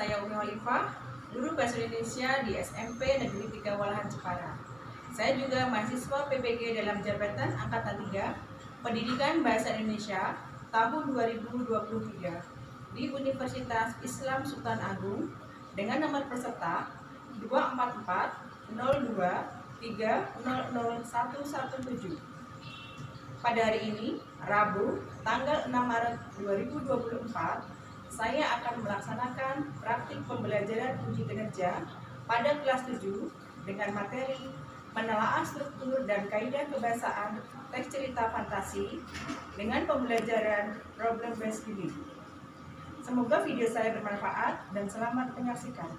saya Umi Olivah, guru Bahasa Indonesia di SMP Negeri 3 Walahan Jepara. Saya juga mahasiswa PPG dalam jabatan Angkatan 3, Pendidikan Bahasa Indonesia tahun 2023 di Universitas Islam Sultan Agung dengan nomor peserta 24402300117. Pada hari ini, Rabu, tanggal 6 Maret 2024, saya akan melaksanakan praktik pembelajaran uji kinerja pada kelas 7 dengan materi menelaah struktur dan kaidah kebahasaan teks cerita fantasi dengan pembelajaran problem based reading. Semoga video saya bermanfaat dan selamat menyaksikan.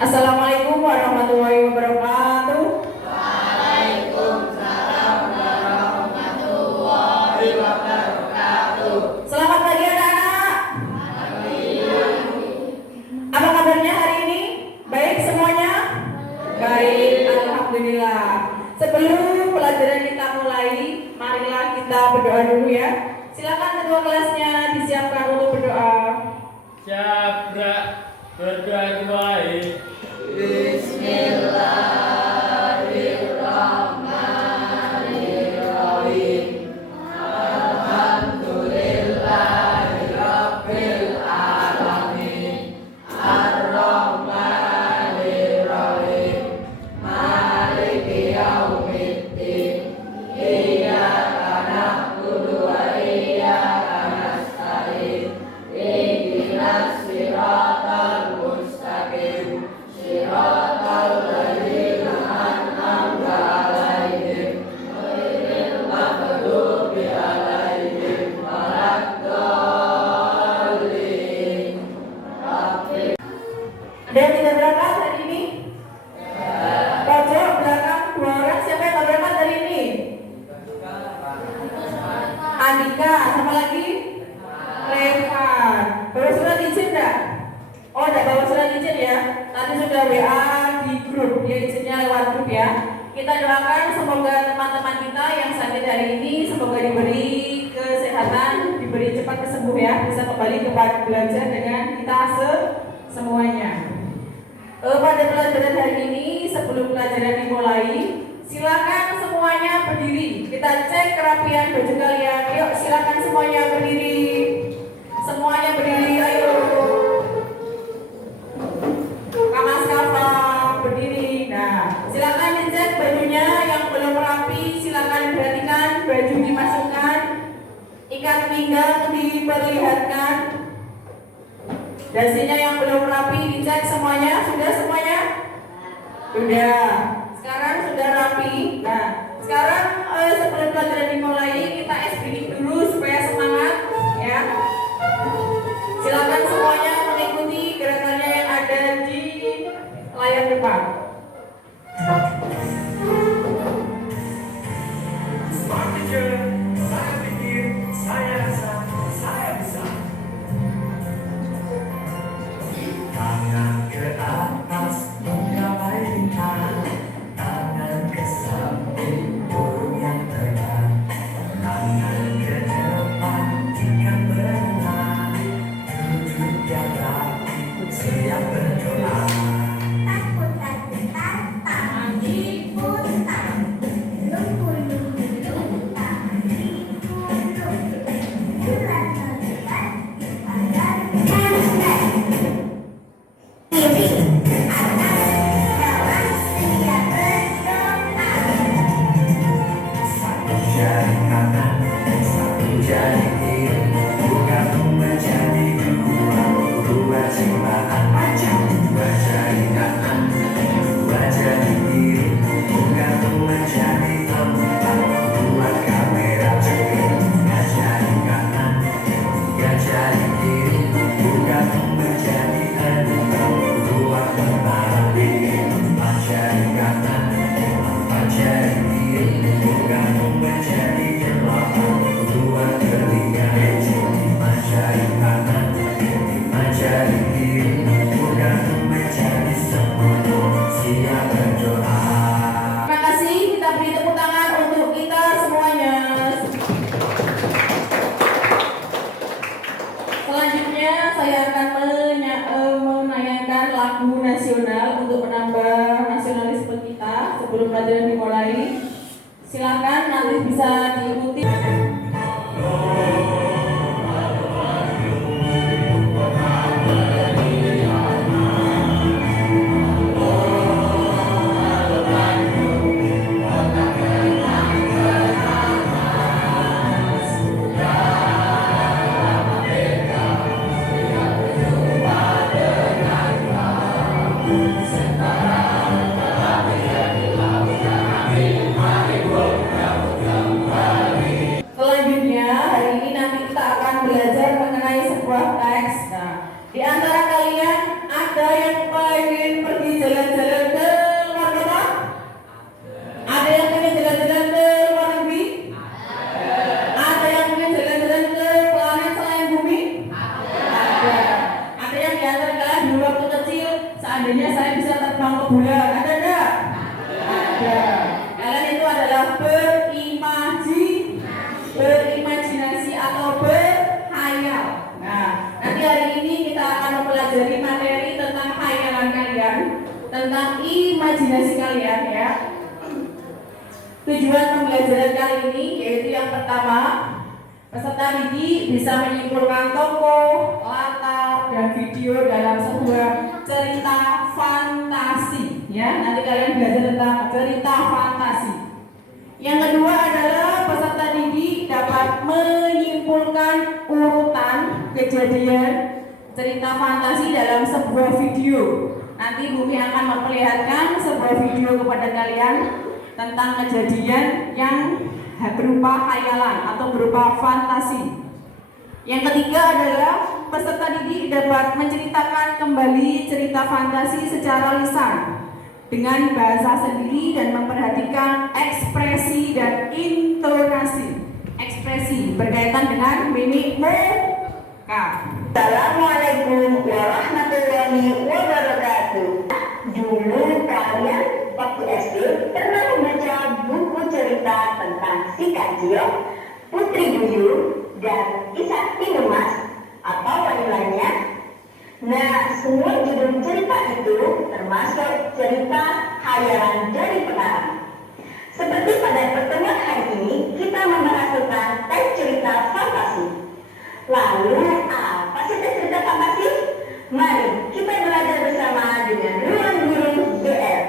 Assalamualaikum warahmatullahi wabarakatuh. Waalaikumsalam warahmatullahi wabarakatuh. Selamat pagi anak-anak. Apa kabarnya hari ini? Baik semuanya? Baik, alhamdulillah. Sebelum pelajaran kita mulai, marilah kita berdoa dulu ya. Silakan ketua kelasnya disiapkan untuk berdoa. Siap, Kak. Berdoa dimulai. Bismillahirrahmanirrahim. Alhamdulillahirabbil alamin. Ar-Rahmanir-Rahim. Maliki yaumiddin. Iyyaka na'budu wa iyyaka nasta'in. Ihdinas siratal mustaqim. Siratal ladzina an'amta 'alaihim ghairil maghdubi 'alaihim waladdallin. Ada yang tidak berangkat hari ini? Pojok belakang 2 orang, siapa yang tidak berangkat hari ini? Andika, sama lagi? Revan. Bawa surat izin enggak? Oh, enggak bawa surat izin ya. Nanti sudah WA di grup, dia izinnya lewat grup ya. Kita doakan semoga teman-teman kita yang sakit hari ini semoga diberi kesehatan, diberi cepat kesembuh ya, bisa kembali ke belajar dengan kita semuanya. Pada pelajaran hari ini, sebelum pelajaran dimulai, silakan semuanya berdiri. Kita cek kerapian baju kalian. Yuk, silakan semuanya berdiri. Semuanya berdiri, ayo. Kamas-kafa berdiri. Nah, silakan dicek bajunya yang belum rapi. Silakan perhatikan baju dimasukkan. Ikat pinggang diperlihatkan. Dasinya yang belum rapi dicek semuanya. Sudah semuanya? Sudah. Sekarang sudah rapi. Nah, sekarang sebelum pelajaran dimulai kita SBD dulu supaya semangat ya. Silakan semuanya mengikuti gerakannya yang ada di layar depan. Saya pikir, saya rasa, saya bisa. Tangan ke atas, menggapai bintang. Tangan ke samping, burung yang terbang. Tangan ke depan, ikan berenang. Duduk yang rapi, siap berdoa. lagu nasional untuk menambah nasionalisme kita sebelum pelajaran dimulai. Silakan nanti bisa diikuti. Selanjutnya, hari ini nanti kita akan belajar mengenai sebuah teks. Nah, di antara kalian ada yang pengen pergi jalan-jalan ke luar kota? Ada yang pengen jalan-jalan ke luar negeri? Ada yang pengen jalan-jalan ke planet selain bumi? Ada. Ada yang di antara kalian dulu waktu kecil, seandainya saya bisa terbang ke bulan, ada enggak? Ada. Kalian itu adalah berimajinasi atau berhayal. Nah, nanti hari ini kita akan mempelajari materi tentang hayalan kalian, tentang imajinasi kalian ya. Tujuan pembelajaran kali ini yaitu yang pertama, peserta didik bisa menyimpulkan tokoh, latar, dan video dalam sebuah cerita fantasi. Ya, nanti kalian belajar tentang cerita fantasi. Yang kedua adalah peserta didik dapat menyimpulkan urutan kejadian cerita fantasi dalam sebuah video. Nanti Bumi akan memperlihatkan sebuah video kepada kalian tentang kejadian yang berupa khayalan atau berupa fantasi. Yang ketiga adalah peserta didik dapat menceritakan kembali cerita fantasi secara lisan dengan bahasa sendiri dan memperhatikan ekspresi dan intonasi. Ekspresi berkaitan dengan mimik muka. Assalamualaikum warahmatullahi wabarakatuh. Dulu kalian waktu SD pernah membaca buku cerita tentang si Kecil, Putri Duyung, dan Kisah Tinumas atau lain-lainnya? Nah, semua judul cerita itu termasuk cerita khayalan dari pengarang. Seperti pada pertemuan hari ini, kita membahas tentang teks cerita fantasi. Lalu, apa sih teks cerita fantasi? Mari kita belajar bersama dengan Ruang Guru BR.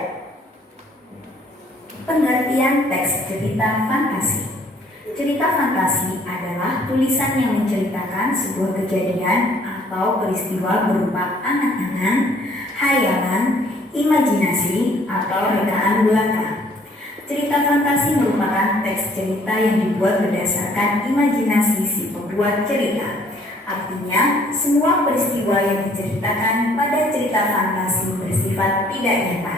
Pengertian teks cerita fantasi. Cerita fantasi adalah tulisan yang menceritakan sebuah kejadian atau peristiwa berupa angan-angan, hayalan, imajinasi, atau rekaan belaka. Cerita fantasi merupakan teks cerita yang dibuat berdasarkan imajinasi si pembuat cerita. Artinya, semua peristiwa yang diceritakan pada cerita fantasi bersifat tidak nyata.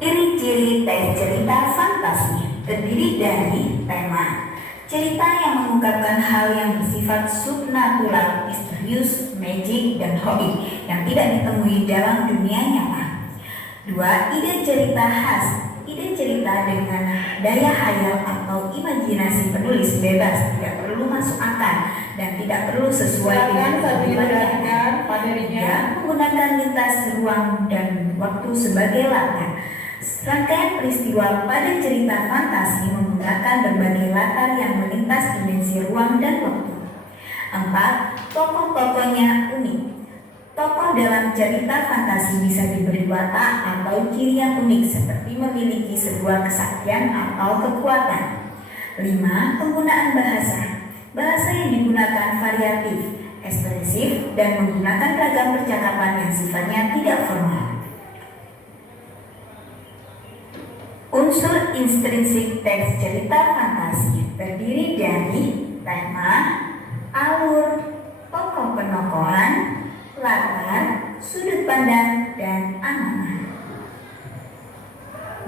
Ciri-ciri teks cerita fantasi terdiri dari tema, cerita yang mengungkapkan hal yang bersifat supernatural, misterius, magic, dan hobi yang tidak ditemui dalam dunia nyata. 2. Ide cerita khas. Ide cerita dengan daya hayal atau imajinasi penulis bebas, tidak perlu masuk akal dan tidak perlu sesuai dengan kehidupan nyata. materinya. Menggunakan lintas ruang dan waktu sebagai latar. Rangkaian peristiwa pada cerita fantasi menggunakan berbagai latar yang melintas dimensi ruang dan waktu. 4. Tokoh-tokohnya unik. Tokoh dalam cerita fantasi bisa diberi watak atau ciri yang unik seperti memiliki sebuah kesaktian atau kekuatan. 5. Penggunaan bahasa. Bahasa yang digunakan variatif, ekspresif, dan menggunakan ragam percakapan yang sifatnya tidak formal. Unsur intrinsik teks cerita fantasi terdiri dari tema, alur, tokoh penokohan, latar, sudut pandang, dan angan.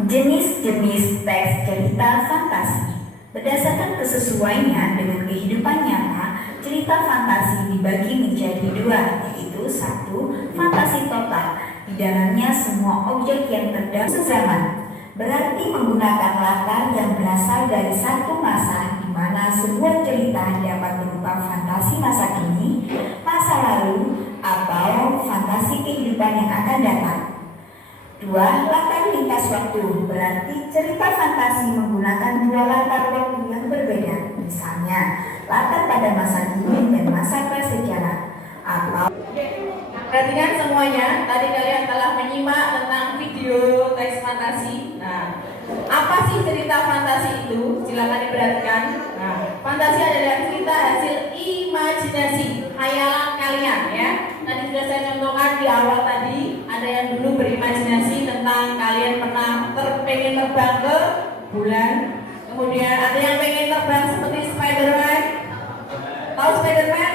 Jenis-jenis teks cerita fantasi. Berdasarkan kesesuaiannya dengan kehidupan nyata, cerita fantasi dibagi menjadi 2, yaitu 1. Fantasi total. Di dalamnya semua objek yang terdapat sezaman. Berarti menggunakan latar yang berasal dari satu masa di mana sebuah cerita dapat berupa fantasi masa kini, masa lalu, atau fantasi kehidupan kehidupan yang akan datang. 2. Latar lintas waktu, berarti cerita fantasi menggunakan dua latar waktu yang berbeda, misalnya latar pada masa kini dan masa prasejarah. Atau perhatikan semuanya, tadi kalian telah menyimak tentang video teks fantasi. Nah, apa sih cerita fantasi itu? Silakan diperhatikan. Nah, fantasi adalah cerita hasil imajinasi, khayalan kalian ya. Tadi sudah saya contohkan di awal tadi, ada yang dulu berimajinasi tentang kalian pernah pengen terbang ke bulan. Kemudian ada yang pengen terbang seperti Spider-Man. Tahu Spider-Man?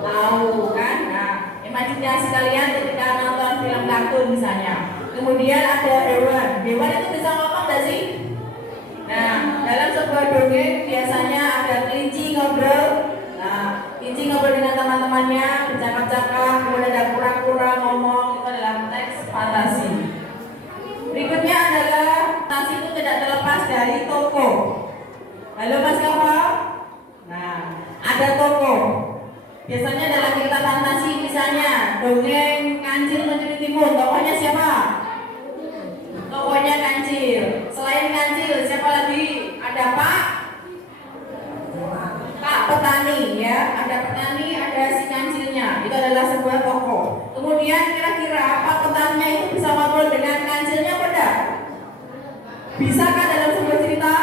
Tahu kan? Nah, imajinasi kalian ketika nonton film kartun misalnya. Kemudian ada hewan. Hewan itu bisa ngomong gak sih? Nah, dalam sebuah dongeng biasanya ada kelinci ngobrol. Nah, kelinci ngobrol dengan teman-temannya, bercakap-cakap, kemudian ada kura-kura ngomong. Itu adalah teks fantasi. Berikutnya adalah fantasi itu tidak terlepas dari tokoh. Halo Mas Kawa. Nah, ada tokoh. Biasanya dalam cerita fantasi misalnya dongeng Kancil Mencuri Timun, tokohnya siapa? Tokohnya Kancil. Selain Kancil, siapa lagi? Ada Pak Petani ya, ada petani, ada si Kancilnya. Itu adalah sebuah tokoh. Kemudian kira-kira Pak Petaninya itu bisa ngobrol dengan Kancilnya apa enggak? Bisakah dalam sebuah cerita?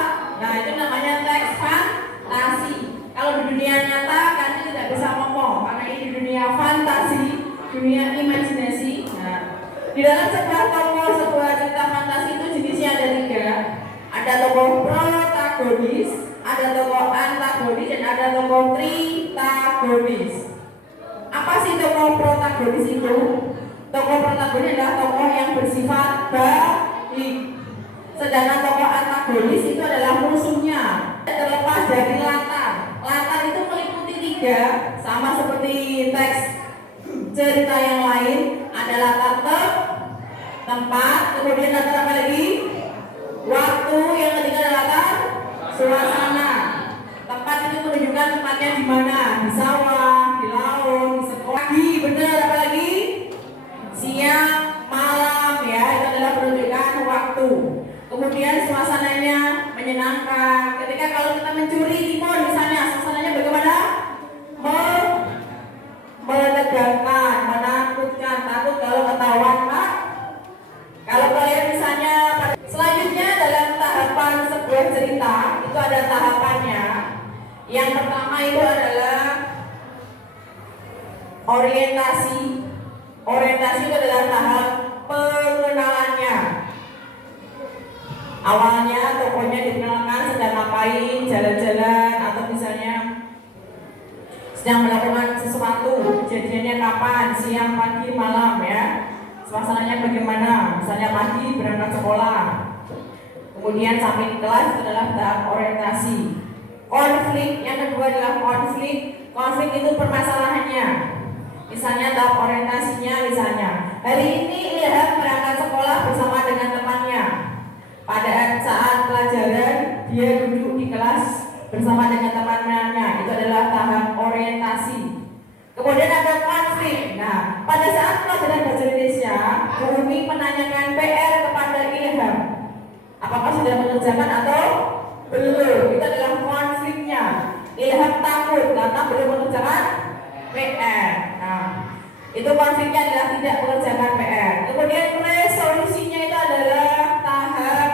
Nah, itu namanya teks fantasi. Kalau di dunia nyata Kancil tidak bisa ngomong karena ini dunia fantasi, dunia imajinasi. Nah, di dalam sebuah tokoh, sebuah cerita fantasi itu jenisnya ada 3. Ada tokoh protagonis, ada tokoh antagonis, dan ada tokoh tritagonis. Apa sih tokoh protagonis itu? Tokoh protagonis adalah tokoh yang bersifat baik. Sedangkan tokoh antagonis itu adalah musuhnya. Terlepas dari latar. Latar itu meliputi 3, sama seperti teks cerita yang lain. Ada latar tempat, kemudian latar apa lagi? Waktu, yang ketiga adalah latar suasana. Tempat itu menunjukkan tempatnya di mana, di sawah, di laut, di sekolah. Benar, apa lagi? Siang, malam ya, itu adalah penunjukan waktu. Kemudian suasananya menyenangkan. Ketika kalau kita mencuri timun misalnya, suasananya bagaimana? Menegangkan, menakutkan, takut kalau ketahuan Pak. Kalau kalian misalnya selanjutnya dalam tahapan sebuah cerita itu ada tahapannya. Yang pertama itu adalah orientasi. Orientasi itu adalah tahap pengenalannya. Awalnya tokohnya dikenalkan sedang ngapain, jalan-jalan, atau misalnya sedang melakukan sesuatu. Kejadiannya kapan, siang, pagi, malam ya. Suasananya bagaimana, misalnya pagi berangkat sekolah. Kemudian sampai di kelas itu adalah tahap orientasi. Konflik, yang kedua adalah konflik. Konflik itu permasalahannya. Misalnya tahap orientasinya, misalnya hari ini Ilham berangkat sekolah bersama dengan temannya. Pada saat pelajaran dia duduk di kelas bersama dengan teman-temannya. Itu adalah tahap orientasi. Kemudian ada konflik. Nah, pada saat pelajaran bahasa Indonesia, guru menanyakan PR kepada Ilham. Apakah sudah mengerjakan atau belum? Itu adalah konfliknya. Ilham takut karena belum mengerjakan PR. Nah, itu konfliknya adalah tidak mengerjakan PR. Kemudian resolusinya itu adalah tahap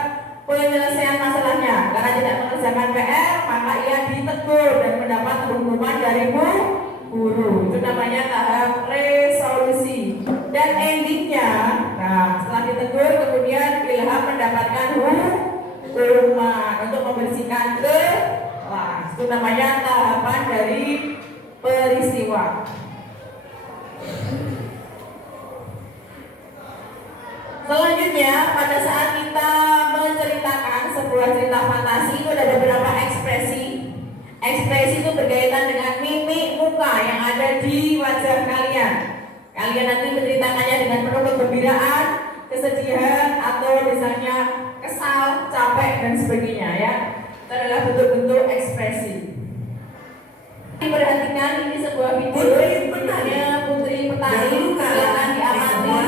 penyelesaian masalahnya. Karena tidak mengerjakan PR, maka ia ditegur dan mendapat hukuman dari guru. Itu namanya tahap resolusi. Dan endingnya, nah setelah ditegur kemudian Ilham mendapatkan hukuman untuk membersihkan kelas. Itu namanya tahapan dari peristiwa. Selanjutnya, pada saat kita menceritakan sebuah cerita fantasi itu ada beberapa ekspresi. Ekspresi itu berkaitan dengan mimik muka yang ada di wajah kalian. Kalian nanti menceritakannya dengan penuh kegembiraan, kesedihan, atau misalnya kesal, capek, dan sebagainya ya. Itu adalah bentuk-bentuk ekspresi. Perhatikan ini sebuah video. Putri Petani. Silakan diamati.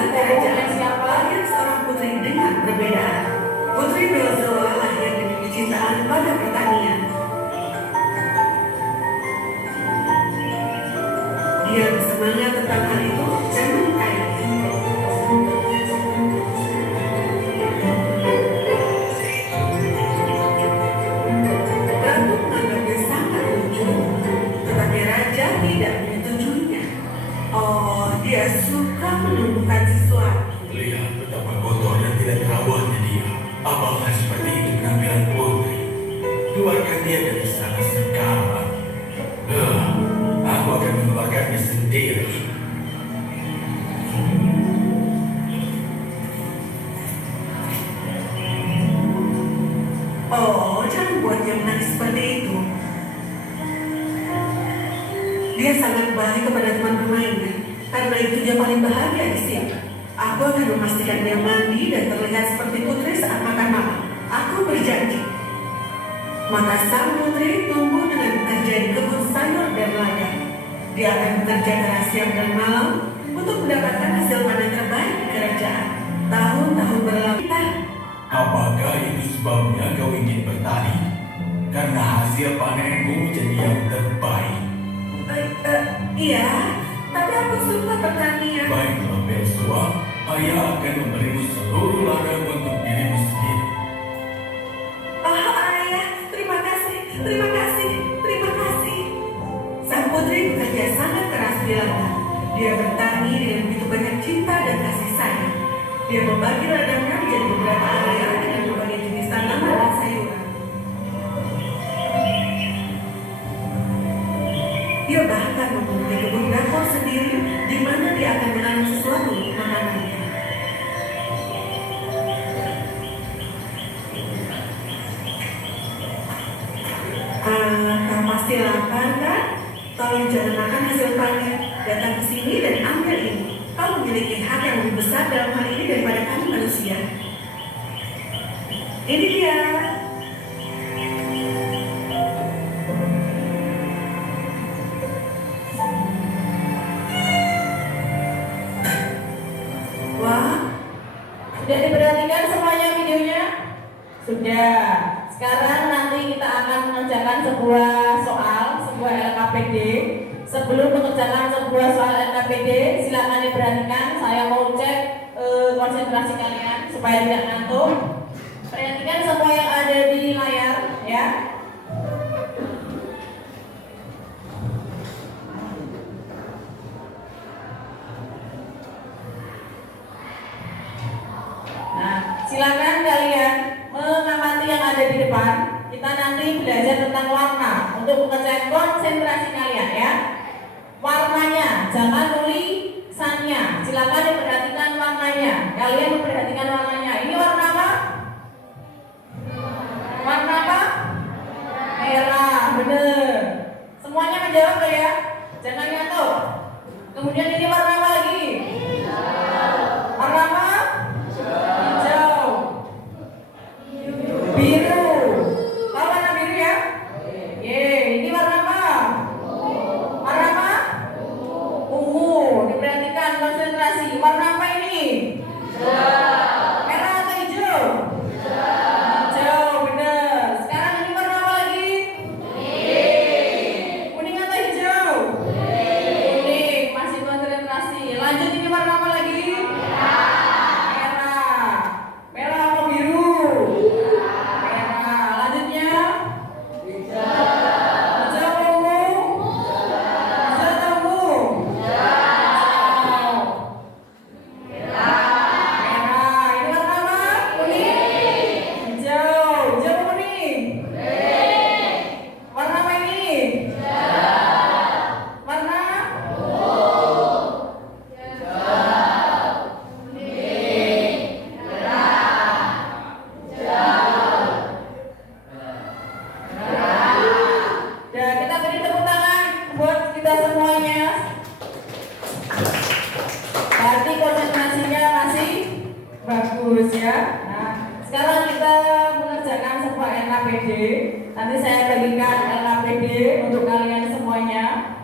Dia sangat baik kepada teman bermainnya, karena itu dia paling bahagia di sini. Aku akan memastikan dia mandi dan terlihat seperti putri saat makan malam. Aku berjanji. Maka sang putri tumbuh dengan bekerja di kebun sayur dan ladang. Dia akan bekerja keras siang dan malam untuk mendapatkan hasil panen terbaik di kerajaan. Tahun-tahun berlalu. Apakah itu sebabnya kau ingin bertani? Karena hasil panenmu jadi yang terbaik. Iya, tapi aku suka pertanian. Baiklah, Persua. Ayah akan memberimu seluruh ladang untuk dirimu sendiri. Oh ayah, terima kasih, terima kasih, terima kasih. Sang putri bekerja sangat keras di ladang. Dia bertani dengan begitu banyak cinta dan kasih sayang. Dia membagi ladangnya menjadi beberapa area dengan berbagai jenis tanaman dan sayuran. Dia bahkan mempunyai kebun dapur sendiri di mana dia akan menanam sesuatu untuk makanannya. Kau pasti lapar kan? Tolong jangan makan hasil panen. Datang ke sini dan ambil ini. Kau memiliki hak yang lebih besar dalam hal ini daripada kami manusia. Ini dia. Wah, sudah diperhatikan semuanya videonya? Sudah. Sekarang nanti kita akan mengerjakan sebuah soal, sebuah LKPD. Sebelum mengerjakan sebuah soal LKPD, silakan diperhatikan. Saya mau cek konsentrasi kalian supaya tidak ngantuk. Perhatikan semua yang ada di layar, ya. Nah, silakan kalian mengamati yang ada di depan. Kita nanti belajar tentang warna untuk mengecek konsentrasi kalian, ya. Warnanya, jangan tulisannya. Silakan diperhatikan warnanya. Kalian memperhatikan warnanya. Ini warna apa? Warna apa? Merah, bener. Semuanya menjawab ya. Jangan ngantuk. Kemudian ini warna apa lagi? Warna apa? Hijau. Biru. Tahu warna biru ya? Ini warna apa? Warna apa? Ungu. Diperhatikan konsentrasi. Warna apa ini? Merah atau hijau? Hijau, benar. Sekarang ini warna apa lagi? Kuning atau hijau? Kuning. Masih konsentrasi. Lanjut, ini warna apa lagi? Merah. Merah apa biru? Merah. Lanjutnya? Hijau atau ungu? Hijau atau ungu? Hijau. Merah. Ini warna apa? Kuning. Hijau. Hijau atau kuning? Warna apa ini? Warna? Ya, kita beri tepuk tangan buat kita semuanya. Berarti konsentrasinya masih bagus ya. Nah, sekarang kita mengerjakan sebuah LKPD. Nanti saya bagikan LKPD untuk kalian semuanya.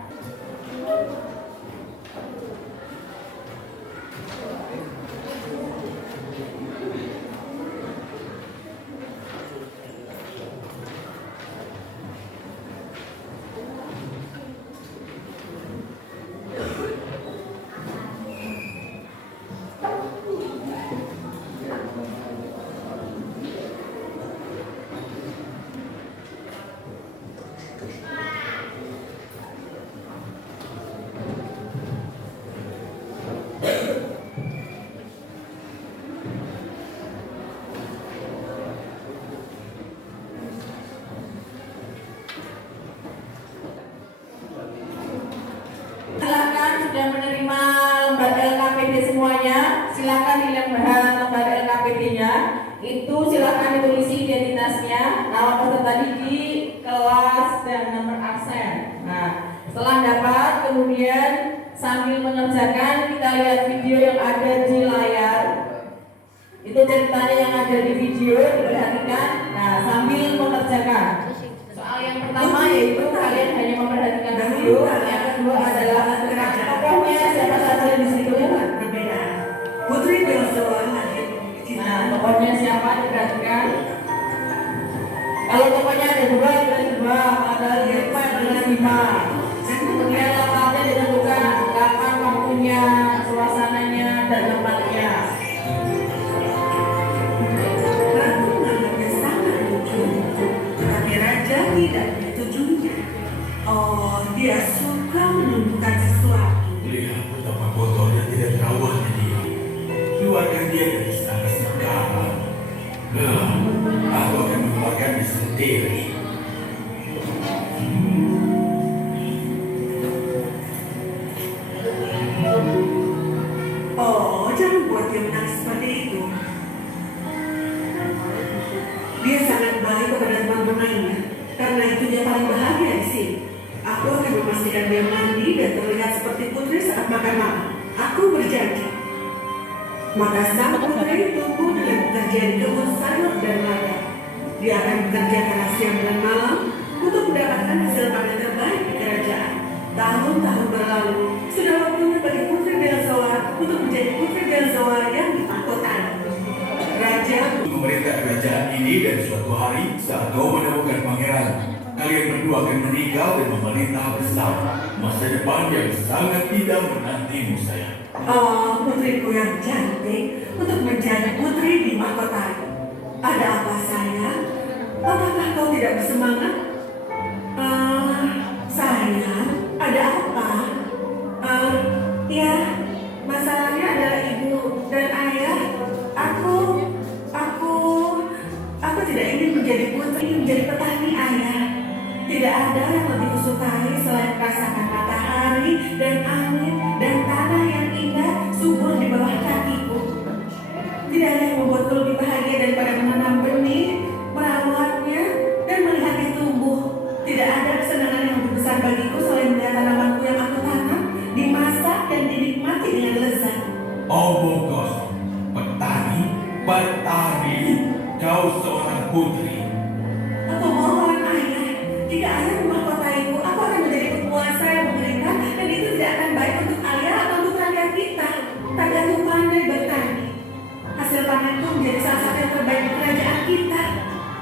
Silakan sudah menerima lembar LKPD semuanya. Silakan dilihat bahan lembar LKPD-nya. Itu silakan ditulisi identitasnya, nama peserta didik, kelas, dan nomor absen. Nah, Setelah dapat, kemudian sambil mengerjakan kita lihat video yang ada di layar. Itu ceritanya yang ada di video, diperhatikan. Nah, sambil mengerjakan. Soal yang pertama yaitu kalian hanya memperhatikan video. Yang kedua adalah menentukan tokohnya siapa saja di situ. Putri Belzoa lahir. Nah, tokohnya siapa diperhatikan. Kalau tokohnya ada dua, berarti dua. Ada 5 dengan 5. Kemudian latarnya ditentukan, kapan waktunya, suasananya, dan tempatnya. Ratu menganggapnya sangat lucu, tetapi raja tidak menyetujuinya. Oh, dia suka menunjukkan sesuatu. Lihat betapa kotornya tidak terawatnya dia. Keluarkan dia dari sana sekarang. Aku akan mengeluarkannya sendiri. Oh, jangan buat dia menangis seperti itu. Dia sangat baik kepada teman bermainnya, karena itu dia paling bahagia di sini. Aku akan memastikan dia mandi dan terlihat seperti putri saat makan malam. Aku berjanji. Maka sang putri tumbuh dengan bekerja di kebun sayur dan ladang. Dia akan bekerja keras siang dan malam untuk mendapatkan hasil panen terbaik di kerajaan. Tahun-tahun berlalu, sudah waktunya bagi Putri Belzoa untuk menjadi Putri Belzoa yang dimahkotai. Raja Memerintah kerajaan ini dan suatu hari saat kau menemukan pangeran, kalian berdua akan menikah dan memerintah bersama. Masa depan yang sangat tidak menantimu, sayang. Oh, putriku yang cantik untuk menjadi putri di mahkotai. Ada apa sayang? Apakah kau tidak bersemangat? Sayang, ada apa? Ya, masalahnya adalah ibu dan ayah. Aku tidak ingin menjadi putri, menjadi petani ayah. Tidak ada yang lebih kusukai selain merasakan matahari dan angin dan tanah yang indah subur di bawah kakiku. Tidak ada yang membuatku lebih bahagia daripada menanam benih, merawatnya, dan melihatnya tumbuh. Tidak ada kesenangan yang lebih besar bagiku selain melihat tanamanku yang aku tanam dimasak dan dinikmati dengan lezat. Omong kosong, petani, kau seorang putri. Aku mohon ayah, jika ayah memahkotaiku, aku akan menjadi penguasa yang mengerikan dan itu tidak akan baik untuk ayah atau untuk rakyat kita. Tapi aku pandai bertani. Hasil panenku menjadi salah satu yang terbaik di kerajaan kita.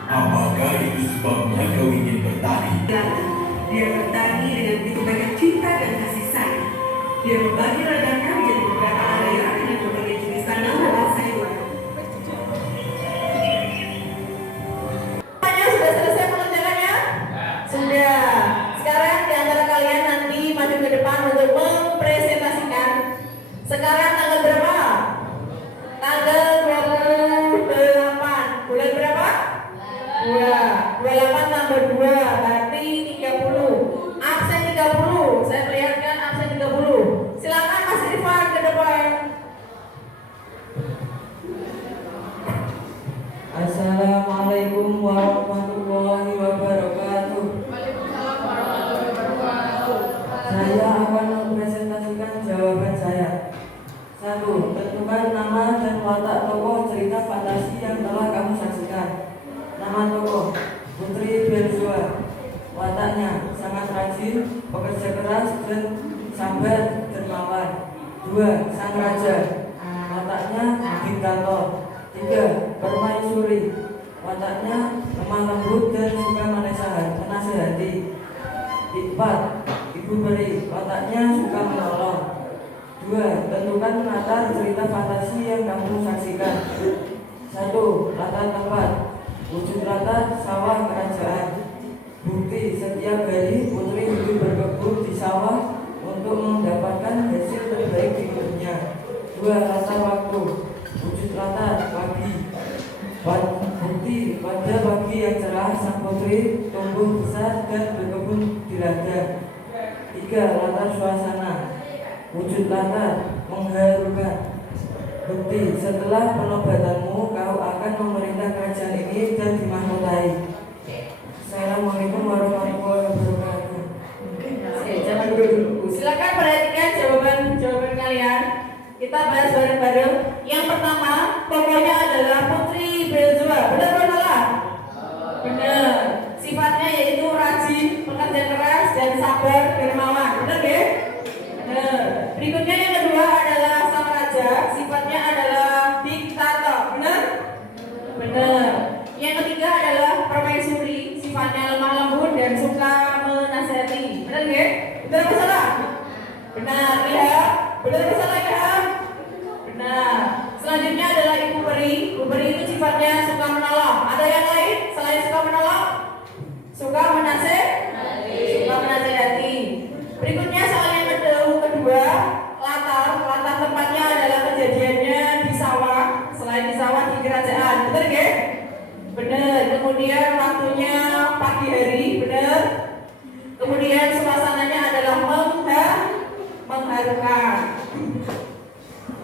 Apakah itu sebabnya kau ingin bertani? Dia bertani dengan begitu banyak cinta dan kasih sayang. Dia membagi ladangnya menjadi beberapa area dengan berbagai jenis tanaman dan sayuran. Semuanya sudah selesai pengerjaannya? Sudah. Sekarang di antara kalian nanti maju ke depan untuk mempresentasikan. Sekarang tanggal berapa? Tanggal 28. Bulan berapa? 28 tambah 2 berarti 30. Absen 30. Saya perlihatkan absen 30. Silakan Mas Irfan ke depan. Assalamualaikum warahmatullahi wabarakatuh. Saya akan mempresentasikan jawaban saya. 1. Tentukan nama dan watak tokoh cerita fantasi yang telah kamu saksikan. Nama tokoh Putri Belzoa. Wataknya sangat rajin, pekerja keras, dan sabar dermawan. 2. Sang raja. Wataknya diktator. 3. Permaisuri. Wataknya lemah lembut dan suka menasihati. 4. Ibu peri. Wataknya suka menolong. 2. Tentukan latar cerita fantasi yang kamu saksikan. 1. Latar tempat. Wujud latar sawah kerajaan. Bukti setiap hari putri hidup berkebun di sawah untuk mendapatkan hasil terbaik di hidupnya. 2. Latar waktu. Wujud latar pagi. Bukti pada pagi yang cerah sang putri tumbuh besar dan berkebun di ladang. 3. Latar suasana. Wujud latar mengharukan. Bukti setelah penobatanmu kau akan memerintah kerajaan ini dan dimahkotai. Assalamualaikum warahmatullahi wabarakatuh. Oke, jangan Kita bahas bareng-bareng. Yang pertama, tokohnya adalah Putri Belzua. Benar atau salah? Benar. Sifatnya yaitu rajin, pekerja keras, dan sabar, dermawan. Benar ya? Benar. Berikutnya yang kedua adalah sang raja. Sifatnya adalah diktator. Benar? Benar. Yang ketiga adalah permaisuri. Sifatnya lemah lembut dan suka menasihati. Benar ya? Benar atau salah? Benar ya? Benar atau salah ya? Benar. Selanjutnya adalah ibu peri. Ibu peri itu sifatnya suka menolong. Ada yang lain selain suka menolong? Suka menasehati. Berikutnya soal yang kedua, latar tempatnya adalah kejadiannya di sawah. Selain di sawah di kerajaan. Benar ya? Benar. Kemudian waktunya pagi hari. Benar. Kemudian suasananya adalah mengharukan.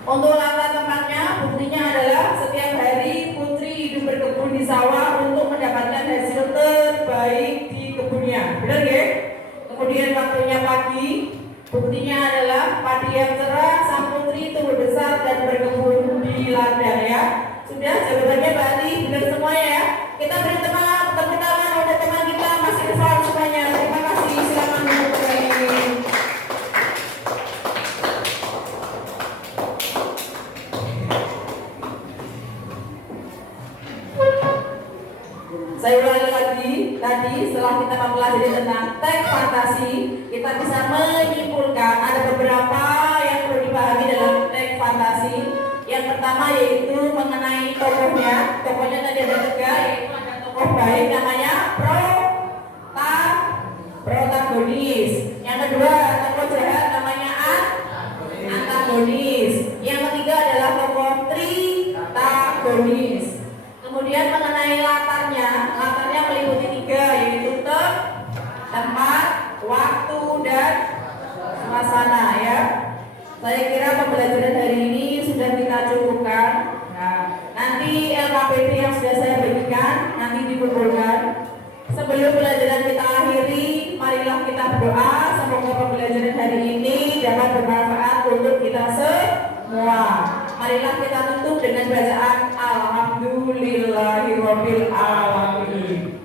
Untuk latar tempatnya, buktinya adalah setiap hari Putri hidup berkebun di sawah untuk mendapatkan hasil terbaik di kebunnya. Benar ya? Kemudian waktunya pagi, buktinya adalah padi yang cerah, sang putri tumbuh besar dan berkebun di ladang ya. Sudah, jawabannya berarti benar semua ya. Kita beri tepuk tangan untuk teman kita Mas Irfan semuanya. Terima kasih, silakan duduk kembali. Saya ulangi lagi, tadi setelah kita mempelajari tentang teks fantasi, kita bisa menyimpulkan ada beberapa yang perlu dipahami dalam teks fantasi. Yang pertama yaitu mengenai tokohnya. Tokohnya tadi ada 3, yaitu ada tokoh baik namanya protagonis. Yang kedua tokoh jahat namanya antagonis. Yang ketiga adalah tokoh tritagonis. Kemudian mengenai latarnya meliputi 3, yaitu tempat, waktu, dan suasana ya. Saya kira pembelajaran hari ini sudah kita cukupkan. Nah, nanti LKPD yang sudah saya berikan nanti dikumpulkan. Sebelum pelajaran kita akhiri, marilah kita berdoa semoga pembelajaran hari ini dapat bermanfaat untuk kita semua. Marilah kita tutup dengan bacaan Alhamdulillahirabbil alamin.